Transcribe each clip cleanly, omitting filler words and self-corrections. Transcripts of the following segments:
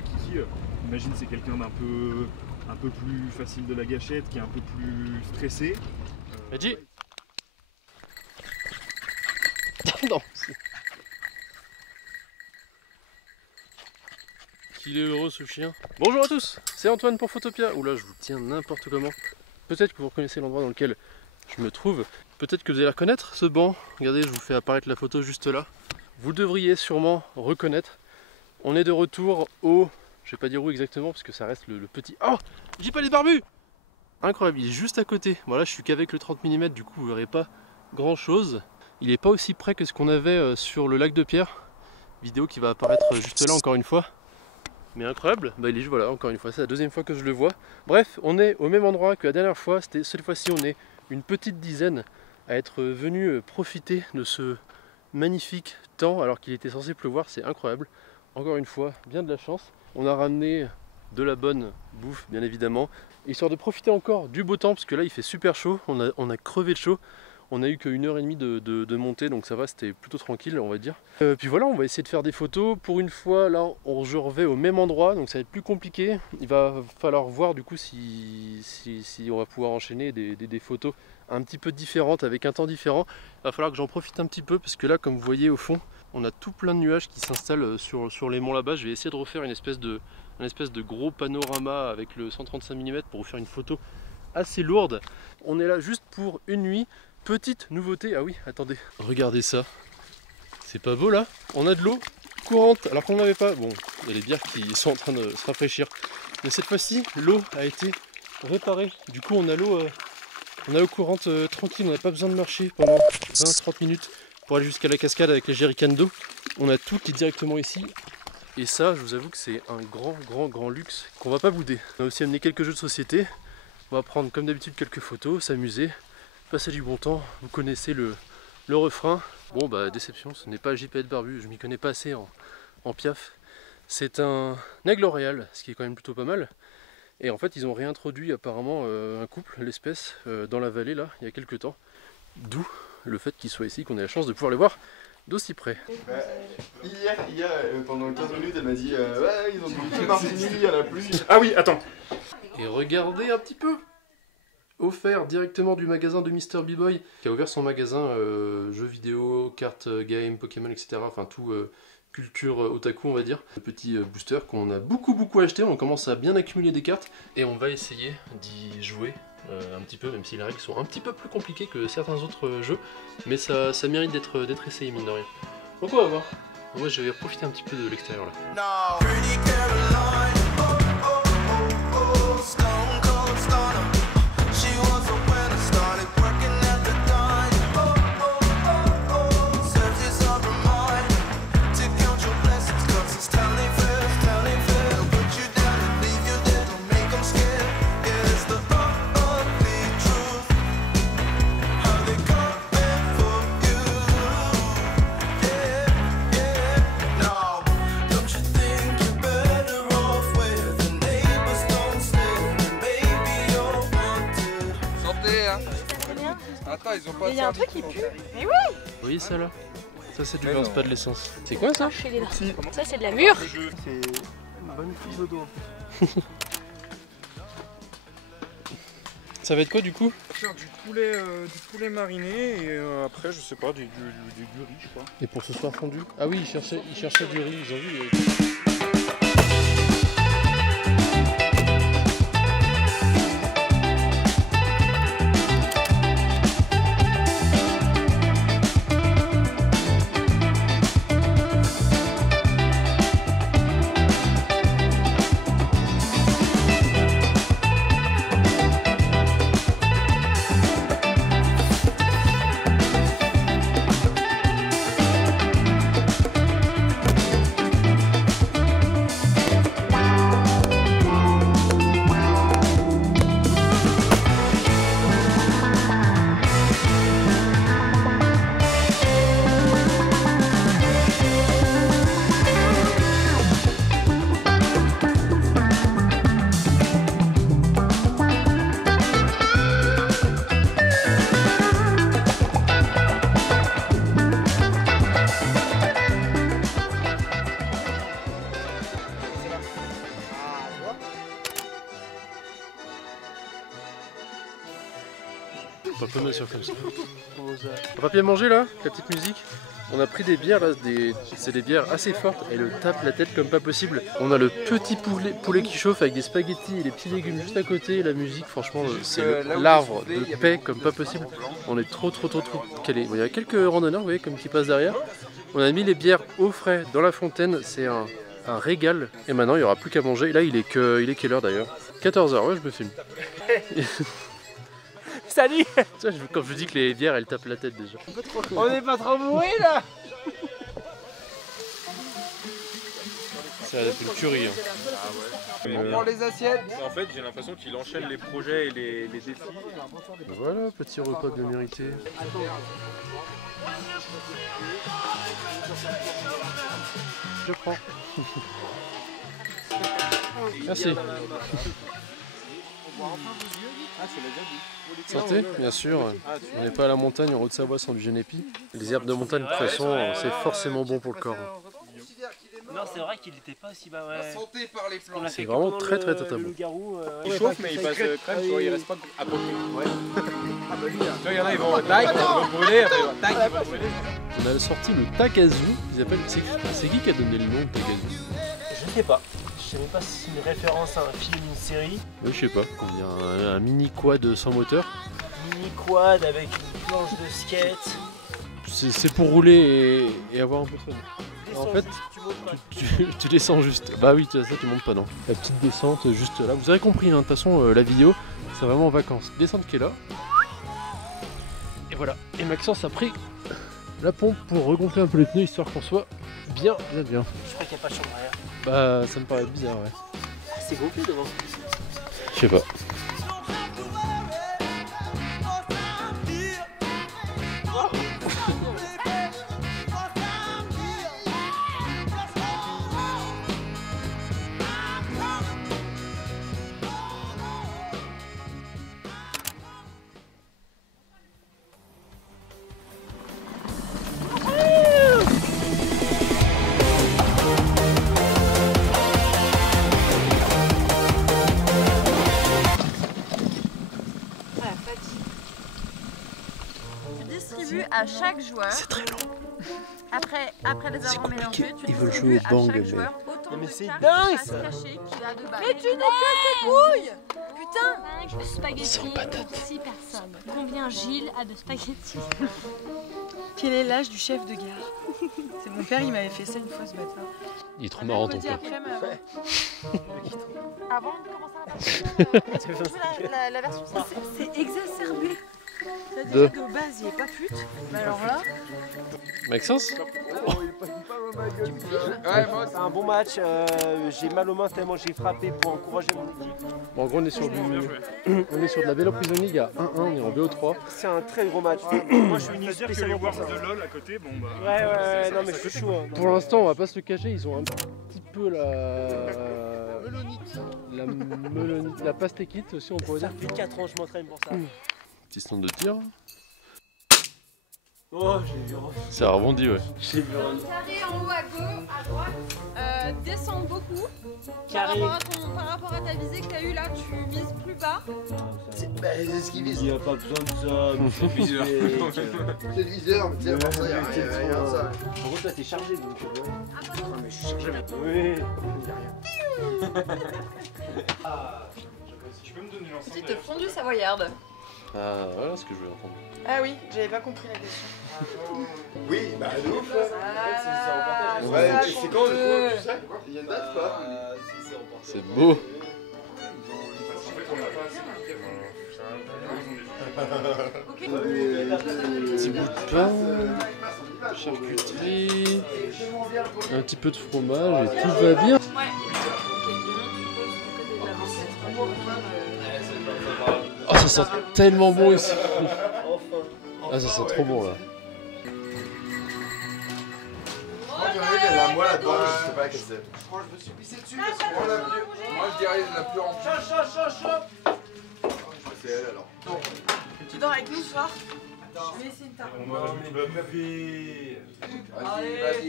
Kiki, imagine c'est quelqu'un d'un un peu plus facile de la gâchette, qui est un peu plus stressé. Edgy. Non. Qu'il est heureux ce chien. Bonjour à tous, c'est Antoine pour Photopia. Oula, je vous tiens n'importe comment. Peut-être que vous reconnaissez l'endroit dans lequel je me trouve. Peut-être que vous allez reconnaître ce banc. Regardez, je vous fais apparaître la photo juste là. Vous devriez sûrement reconnaître. On est de retour au... Je vais pas dire où exactement parce que ça reste le petit... Oh, j'ai pas les barbus. Incroyable, il est juste à côté. Voilà, je suis qu'avec le 30 mm, du coup vous verrez pas grand chose. Il est pas aussi près que ce qu'on avait sur le lac de Pierre. Vidéo qui va apparaître juste là encore une fois. Mais incroyable, bah il est, voilà, encore une fois, c'est la deuxième fois que je le vois. Bref, on est au même endroit que la dernière fois. Cette fois-ci on est une petite dizaine à être venu profiter de ce magnifique temps alors qu'il était censé pleuvoir, c'est incroyable. Encore une fois, bien de la chance. On a ramené de la bonne bouffe, bien évidemment, histoire de profiter encore du beau temps, parce que là il fait super chaud, on a crevé de chaud. On a eu que 1h30 de montée, donc ça va, c'était plutôt tranquille, on va dire. Puis voilà, on va essayer de faire des photos. Pour une fois, là, je revais au même endroit, donc ça va être plus compliqué. Il va falloir voir du coup si on va pouvoir enchaîner des photos un petit peu différentes, avec un temps différent. Il va falloir que j'en profite un petit peu, parce que là, comme vous voyez au fond, on a tout plein de nuages qui s'installent sur les monts là-bas. Je vais essayer de refaire un espèce de gros panorama avec le 135 mm pour vous faire une photo assez lourde. On est là juste pour une nuit. Petite nouveauté, ah oui, attendez, regardez ça. C'est pas beau là? On a de l'eau courante, alors qu'on n'avait pas. Bon, il y a les bières qui sont en train de se rafraîchir. Mais cette fois-ci, l'eau a été réparée. Du coup, on a l'eau courante tranquille, on n'a pas besoin de marcher pendant 20-30 minutes pour aller jusqu'à la cascade avec les jerrycans d'eau. On a tout qui est directement ici. Et ça, je vous avoue que c'est un grand luxe qu'on va pas bouder. On a aussi amené quelques jeux de société. On va prendre comme d'habitude quelques photos, s'amuser, passer du bon temps. Vous connaissez le refrain. Bon bah déception, ce n'est pas JPL barbu, je m'y connais pas assez en piaf. C'est un aigle royal, ce qui est quand même plutôt pas mal. Et en fait ils ont réintroduit apparemment un couple, l'espèce, dans la vallée là, il y a quelques temps. D'où le fait qu'il soit ici, qu'on ait la chance de pouvoir les voir d'aussi près. Hier, pendant 15 minutes, elle m'a dit ouais, ils ont du martini, il y en a plus. Ah oui, attends. Et regardez un petit peu, offert directement du magasin de Mr. B-Boy, qui a ouvert son magasin jeux vidéo, cartes game, Pokémon, etc. Enfin tout culture otaku, on va dire. Le petit booster qu'on a beaucoup acheté, on commence à bien accumuler des cartes et on va essayer d'y jouer un petit peu, même si les règles sont un petit peu plus compliquées que certains autres jeux, mais ça mérite d'être essayé, mine de rien. Donc on va voir. Moi je vais profiter un petit peu de l'extérieur là. Attends, ils ont pas. Il y a un truc qui pue. Mais oui. Vous voyez ça là? Ça c'est du vin, c'est pas de l'essence. C'est quoi ça? Ça c'est de la mûre. C'est une bonne prise d'eau. Ça va être quoi du coup? Faire du poulet mariné et après je sais pas, du riz je crois. Et pour ce soir fondu? Ah oui, ils cherchaient du riz, ils ont vu. peut m'assurer comme ça. Un papier à manger là, la petite musique. On a pris des bières là, c'est des bières assez fortes. Elle le tape la tête comme pas possible. On a le petit poulet qui chauffe avec des spaghettis et des petits légumes juste à côté. La musique, franchement, c'est l'arbre de paix comme pas possible. On est trop calé. Bon, il y a quelques randonneurs, vous voyez, comme qui passent derrière. On a mis les bières au frais dans la fontaine. C'est un régal. Et maintenant, il n'y aura plus qu'à manger. Et là, il est quelle heure d'ailleurs? 14 h, ouais, je me filme. Salut! Quand je dis que les bières elles tapent la tête déjà. On est pas trop bourré là! C'est une tuerie. Hein. On prend les assiettes. En fait, j'ai l'impression qu'il enchaîne les projets et les défis. Voilà, petit repas bien mérité. Je prends. Merci. Santé, bien sûr. On n'est pas à la montagne en Haute-Savoie sans du génépi. Les herbes de montagne, de toute façon, c'est forcément bon pour le corps. Non, c'est vrai qu'il était pas aussi bas, ouais. Santé par les plantes. C'est vraiment très bon. Il chauffe, mais il passe crème, tu vois, il reste pas à côté. Ouais. Tu vois, il y en a, ils vont tac, ils vont brûler, après ils vont tac, ils vont brûler. On a sorti le Takazu. C'est qui a donné le nom de Takazu? Je sais pas. Je sais même pas si c'est une référence à un film, une série. Oui, je sais pas. On dirait un mini quad sans moteur. Mini quad avec une planche de skate. C'est pour rouler et avoir un peu de fun. En fait, tu descends juste. Bah oui, ça tu montes pas, non. La petite descente juste là. Vous avez compris, hein, de toute façon, la vidéo, c'est vraiment en vacances. Descente qui est là. Et voilà. Et Maxence a pris la pompe pour regonfler un peu les pneus histoire qu'on soit bien. Je crois qu'il n'y a pas de chambre arrière. Bah, ça me paraît bizarre, ouais. C'est gonflé devant. Je sais pas. À chaque joueur. C'est très long. Après les avoir mélangés, tu Ils veulent distribues jouer au bang, à chaque mais... joueur autant Mais de c'est cartes dingue, à se ça. cacher qu'il a de balles. Mais tu décales tes couilles. Putain. Spaghetti Sans patate. pour 6 personnes. Combien Gilles a de spaghettis? Quel est l'âge du chef de gare? C'est mon père, il m'avait fait ça une fois ce matin. Il est trop marrant ton père. Avant de commencer la partie, la version C'est exacerbé. C'est-à-dire De- que de base, il est pas pute. Mais alors là, Maxence? Ouais, moi, C'est un bon match. J'ai mal aux mains tellement j'ai frappé pour encourager mon équipe. Bon, en gros, on est sur on est sur de la Vélo Prison League à 1-1, on est en BO3. C'est un très gros match. Moi, je suis venu C'est-à-dire que les spécialement pour Wars ça. de LoL à côté, bon bah. Ouais, non mais je suis chaud. Hein. Pour l'instant, on va pas se le cacher, ils ont un petit peu la pastéquite aussi, on pourrait Ça dire. fait 4 ans que je m'entraîne pour ça. Petit stand de tir. Oh, j'ai vu. Ça rebondit, ouais. J'ai vu. carré en haut à gauche, à droite. Descends beaucoup. Carré. Par rapport à ta visée que tu as eue là, tu vises plus bas. c'est ce qu'il vise. Il n'y a pas besoin de ça. C'est le viseur, mais tu sais, avant ça, il y a rien de ça. En gros, toi, t'es chargé donc. Mais je suis chargé, mais Oui. Tu peux me donner l'ensemble Petite fondue savoyarde. Ah, voilà ce que je voulais entendre. ah oui, j'avais pas compris la question. Oui, bah de ouf. Ah, Ouais, ça c'est qu'on quand du peut. coup, tu sais? Il y a une date ou pas? C'est beau. En fait, on n'a pas assez de Petit bout de pain, charcuterie, un petit peu de fromage et tout va bien. Oh, ça sent tellement bon ici. Ah, ça sent trop bon là. Moi, j'en ai, il y a la moelle là-dedans, je sais pas laquelle c'est. Je crois que je me suis pissé dessus parce que moi je dirais la plus remplie. C'est elle alors. Tu dors avec nous ce soir? Je vais essayer de t'arranger.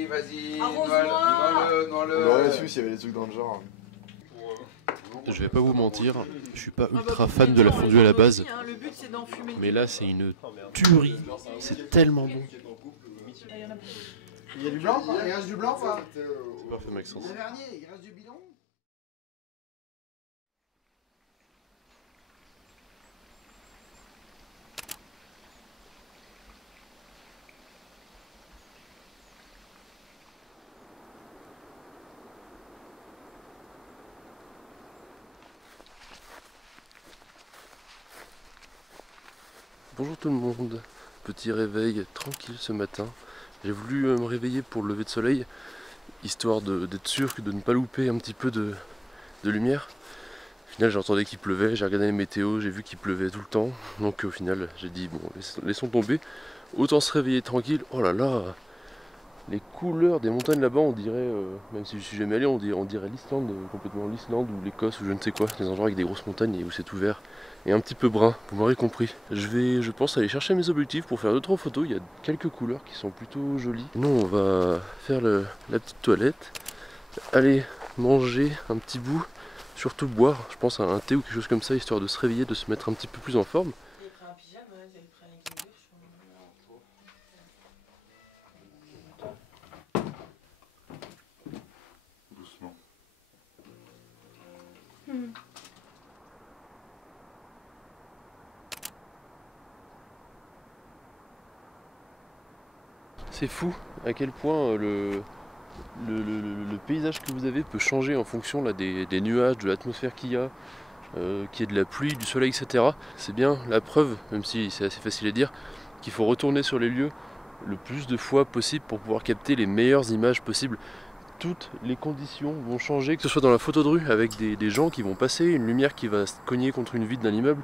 Vas-y. Arrose-moi. Noie-le. On aurait su s'il y avait des trucs dans le genre. Je vais pas vous mentir, je suis pas ultra fan de la fondue à la base. Le but c'est d'enfumer. Mais là c'est une tuerie, c'est tellement bon. Il y a du blanc, il reste du blanc, quoi. C'est parfait Maxence. Le dernier, il reste du bidon. Bonjour tout le monde, petit réveil tranquille ce matin. J'ai voulu me réveiller pour le lever de soleil, histoire d'être sûr de ne pas louper un petit peu de lumière. Au final j'entendais qu'il pleuvait, j'ai regardé les météos, j'ai vu qu'il pleuvait tout le temps. Donc au final j'ai dit bon laissons tomber, autant se réveiller tranquille. Oh là là, les couleurs des montagnes là-bas on dirait, même si je suis jamais allé, on dirait l'Islande, complètement l'Islande ou l'Écosse ou je ne sais quoi. Des endroits avec des grosses montagnes et où c'est tout vert. Et un petit peu brun, vous m'aurez compris. Je pense aller chercher mes objectifs pour faire 2-3 photos. Il y a quelques couleurs qui sont plutôt jolies. Nous on va faire la petite toilette, aller manger un petit bout, surtout boire, je pense à un thé ou quelque chose comme ça, histoire de se réveiller, de se mettre un petit peu plus en forme. Il a pris un pyjama, il a pris un équilibre. Doucement. C'est fou à quel point le paysage que vous avez peut changer en fonction là, des nuages, de l'atmosphère qu'il y a, qu'il y ait de la pluie, du soleil, etc. C'est bien la preuve, même si c'est assez facile à dire, qu'il faut retourner sur les lieux le plus de fois possible pour pouvoir capter les meilleures images possibles. Toutes les conditions vont changer, que ce soit dans la photo de rue avec des gens qui vont passer, une lumière qui va se cogner contre une vitre d'un immeuble.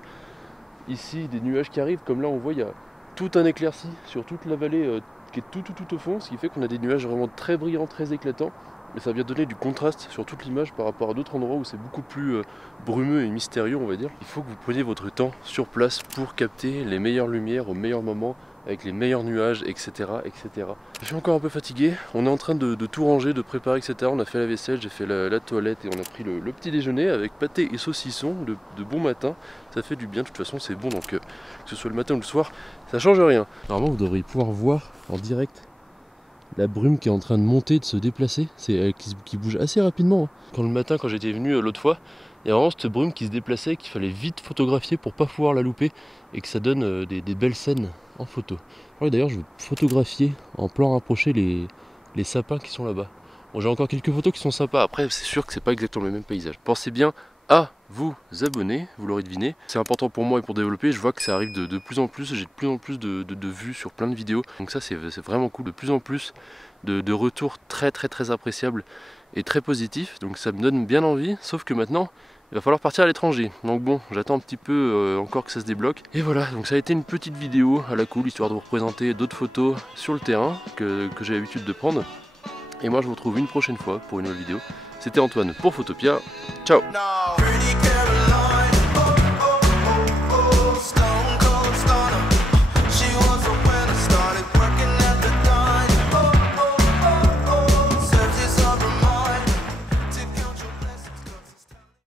Ici des nuages qui arrivent, comme là on voit il y a tout un éclairci sur toute la vallée qui est tout au fond, ce qui fait qu'on a des nuages vraiment très brillants, très éclatants. Et ça vient donner du contraste sur toute l'image par rapport à d'autres endroits où c'est beaucoup plus brumeux et mystérieux on va dire. Il faut que vous preniez votre temps sur place pour capter les meilleures lumières au meilleur moment, avec les meilleurs nuages, etc. etc. Je suis encore un peu fatigué, on est en train de tout ranger, de préparer, etc. On a fait la vaisselle, j'ai fait la toilette et on a pris le petit déjeuner avec pâté et saucisson de bon matin. Ça fait du bien, de toute façon c'est bon, donc que ce soit le matin ou le soir, ça change rien. Normalement vous devriez pouvoir voir en direct la brume qui est en train de monter, de se déplacer, qui bouge assez rapidement. Quand le matin, quand j'étais venu l'autre fois, il y a vraiment cette brume qui se déplaçait, qu'il fallait vite photographier pour pas pouvoir la louper et que ça donne des belles scènes en photo. D'ailleurs je vais photographier en plan rapproché les sapins qui sont là-bas. Bon, j'ai encore quelques photos qui sont sympas, après c'est sûr que c'est pas exactement le même paysage. Pensez bien à vous abonner, vous l'aurez deviné. C'est important pour moi et pour développer, je vois que ça arrive de plus en plus, j'ai de plus en plus de vues sur plein de vidéos. Donc ça c'est vraiment cool, de plus en plus de retours très appréciables et très positifs. Donc ça me donne bien envie, sauf que maintenant il va falloir partir à l'étranger. Donc bon, j'attends un petit peu encore que ça se débloque. Et voilà, donc ça a été une petite vidéo à la cool, histoire de vous représenter d'autres photos sur le terrain que j'ai l'habitude de prendre. Et moi je vous retrouve une prochaine fois pour une nouvelle vidéo. C'était Antoine pour Photopia, ciao.